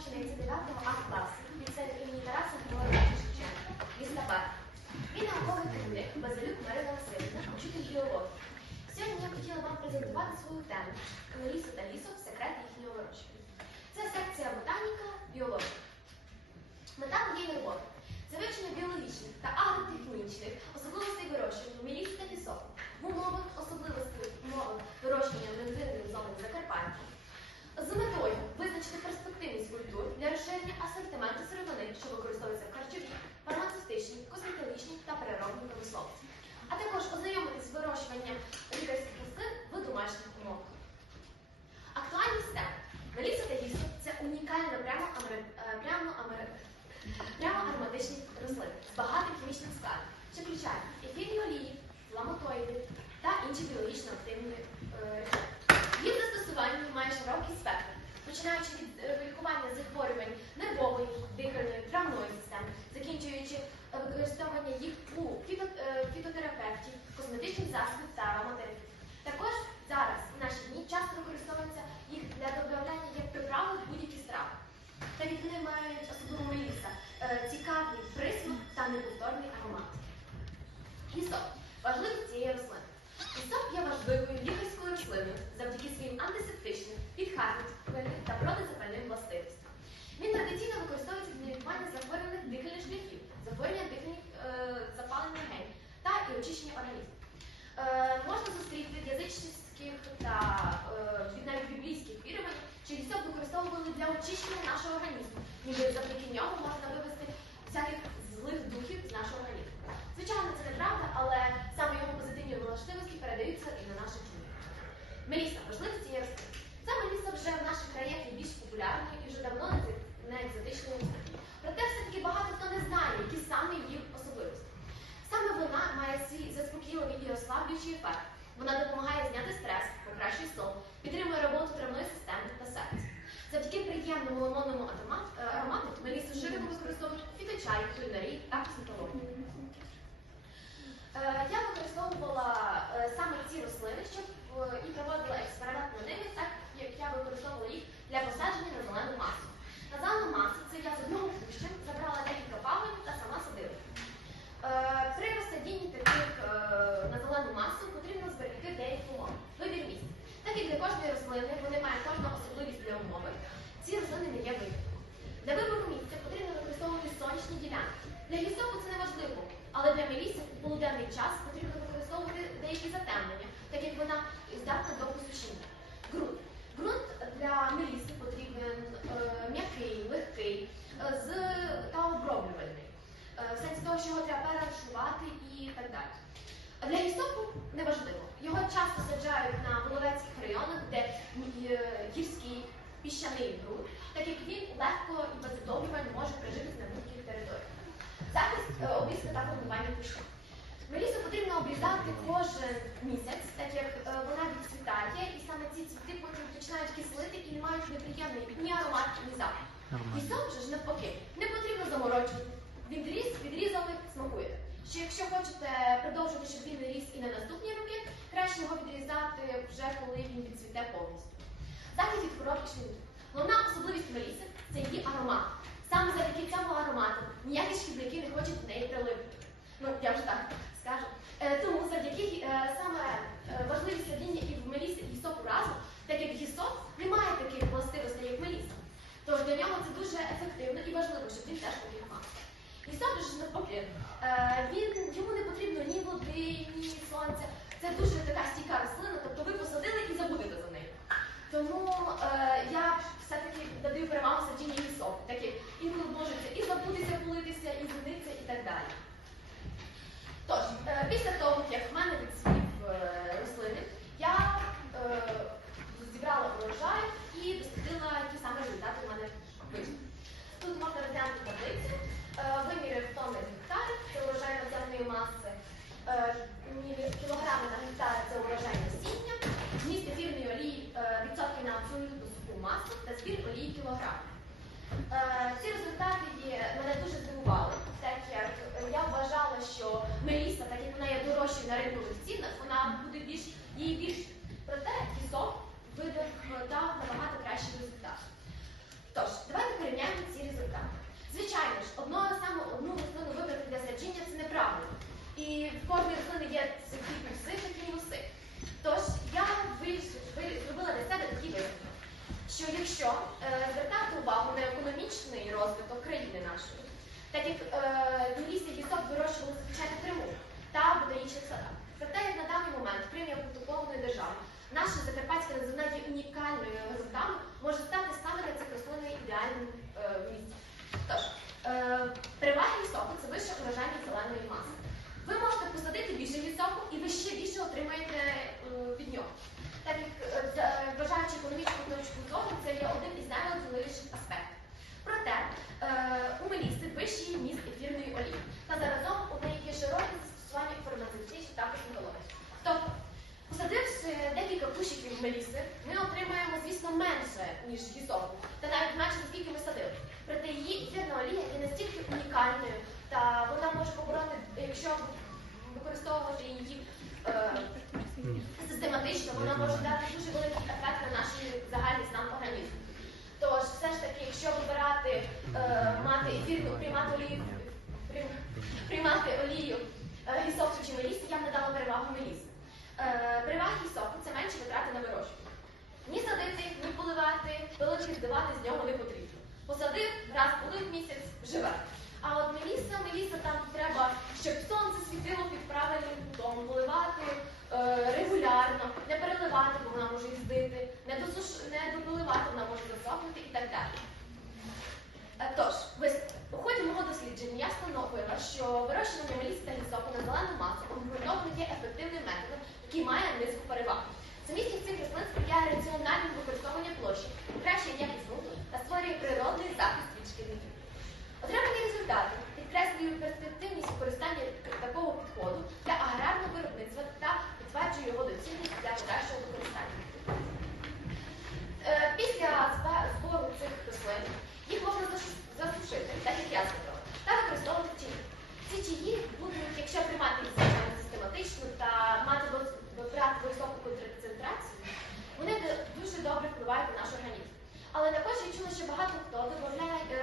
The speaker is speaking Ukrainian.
учениця 9 А класу ліцею імені Тараса Григоровича Шевченка, Бахмут. Він науковий керівник Базилюк Марина Васильівна, вчитель біології. Сьогодні я хотіла вам презентувати свою тему лісу та лісу секрет їхнього вирощування. Це секція ботаніка, біологія. Мета моєї роботи це вивчення біологічних та агротехнічних особливостей вирощування меліс та лісок в умовах особливостей умови вирощування в незмінних зонах Закарпаття з метою визначити перспективність культур для розширення асортименту сировини, що використовується в харчовій, фармацевтичній, косметологічній та переробній промисловості, а також ознайомитись з вирощуванням лікарських рослин в домашніх умовах. Актуальність тем Меліса та лісу це унікальна прямо, е, прямо, прямо ароматичні рослини з багатим хімічним складом, що включає ефірні олії, ламотоїди та інші біологічно активні е, речовини. Їх застосування має широкий спектр, починаючи від е, лікування захворювань нервової, дихальної, травної системи, закінчуючи е, використовування їх у е, фітотерапевтів, косметичних засобів та ароматерапії. Також зараз в наші дні часто використовується їх для додавання як приправи в будь-які страви. Так як вони мають особливо ліса, цікавий присмак та неповторний аромат. Лісок важливість цієї рослини. Лісок є важливою лікарською рослиною завдяки своїм антисептичним, підхармітним та протизапальним властивостям. Та і очищення організму. Е, можна зустріти в язичницьких та е, навіть біблійських вірувань, що лісок використовували для очищення нашого організму, ніби завдяки ньому можна вивести всяких злих духів з нашого організму. Звичайно, це неправда, але саме його позитивні властивості передаються і на наших тіло. Меліса, важливість цієї рослини. Ця меліса вже в наших краях є більш популярною і вже давно не зи- не екзотичною. Проте все-таки багато хто не знає, які саме її особливості. Саме вона свій заспокійливий і розслаблюючий ефект. Вона допомагає зняти стрес, покращує сон, підтримує роботу травної системи та серця. Завдяки приємному лимонному е, аромату мелісу широко використовують у фіточаї, кулінарії та косметології. Е, Я використовувала е, саме ці рослини, щоб і проводила експеримент над ними, так як я використовувала їх для посадження на зелену масу. На зелену масу це я з одного куща забрала декілька пагонів та сама садила. Е, При розсадінні таких е, на зелену масу потрібно зберегти деякі умови. Вибір місць. Так як для кожної рослини вони мають кожну особливість для умови, ці рослини не є вибіром. Для вибору місця потрібно використовувати сонячні ділянки. Для лісоку це не важливо, але для меліси у полуденний час потрібно використовувати деякі затемнення, так як вона здатна до посушіння. Ґрунт. Ґрунт для меліси потрібен е, м'який, легкий е, з та оброблювальний. Е, в сенсі того, що його треба перерашувати і так далі. Для лісоку неважливо. Його часто саджають на половецьких районах, де е, гірський піщаний ґрунт, так як він легко і без удобрювань може прижитись на будь-яких територіях. Захист е, обрізка та формування куща. Мелісу потрібно обрізати кожен місяць, так як е, вона відцвітає, і саме ці цвіти потім починають кислити і не мають неприємний ні аромат, ні запах. Лісок же ж навпаки, не потрібно заморочувати. Він ріс, відрізали, смакуєте. Що якщо хочете продовжувати, щоб він не ріс і на наступні роки, краще його відрізати вже коли він відцвіте повністю. Захист від хвороб і. Головна особливість меліси це її аромат. Саме завдяки цьому аромату ніякі шкідники не хочуть до неї прилипнути. Ну, я вже так скажу. Е, тому завдяки е, саме е, важливість садіння і в мелісі і соку разом, так як гісок не має таких властивостей, як меліса. Тож для нього це дуже ефективно і важливо, щоб він теж таких мав. Лісок же ж навпаки, е, він йому не потрібно ні води, ні сонця. Це дуже така стійка рослина, тобто ви посадили і забудете за нею. Тому е, я все-таки даю перевагу саджіння лісок, так як інколи можете і забутися, политися, і змінитися Е, ці результати мене дуже здивували, так як я вважала, що Меліса, так як вона є дорожчою на ринкових цінах, вона буде більш її більш проте кісок видав дав набагато кращий результат. Тож, давайте порівняємо ці результати. Звичайно ж, одного саме одну рослину вибрати для садження це неправильно. І в кожної рослини є свої плюси, що якщо е, звертати увагу на економічний розвиток країни нашої, так як е, мілісний лісок вирощували звичайно Криму та бодаїчих садах, проте на даний момент прийняв окупованої держави, наша закарпатська називна є унікальною результатом, може стати саме цих рослин ідеальним е, в місті. Тож, менше, ніж та навіть менше, скільки ми садили. Проте її ефірна олія є настільки унікальною, та вона може побороти, якщо використовувати її е, систематично, вона може дати дуже великий ефект на наш загальний стан організму. Тож, все ж таки, якщо вибирати е, мати ефірну, приймати олію, прийм- приймати олію е, гісоку чи меліси, я б надала перевагу меліси. Е, переваги гісоку це менші витрати на вирощування. Ні садити, ні поливати, пилочки здавати з нього не потрібно. Посадив, раз полив місяць, живе. А от меліса, меліса там треба, щоб сонце світило під правильним кутом, поливати е, регулярно, не переливати, бо вона може їздити, не, досуш... не дополивати, вона може засохнути і так далі. Е, Тож, у ході мого дослідження я встановила, що вирощування меліси та лісоку на зелену масу обґрунтовано є ефективним методом, який має низку переваг. Замість цих рослин сприяє раціональному використанню площі, покращує якість ґрунту та створює природний захист від шкідників. Отримані результати підкреслюють перспективність використання такого підходу для аграрного виробництва та підтверджує його доцільність для подальшого використання. Е, Після зба- збору цих рослин їх можна заш- засушити, так як я сказала, та використовувати в чаї. Ці їх будуть, якщо приймати їх систематично та мати брати високу концентрацію, вони дуже добре впливають на наш організм. Але також я чула, що багато хто додає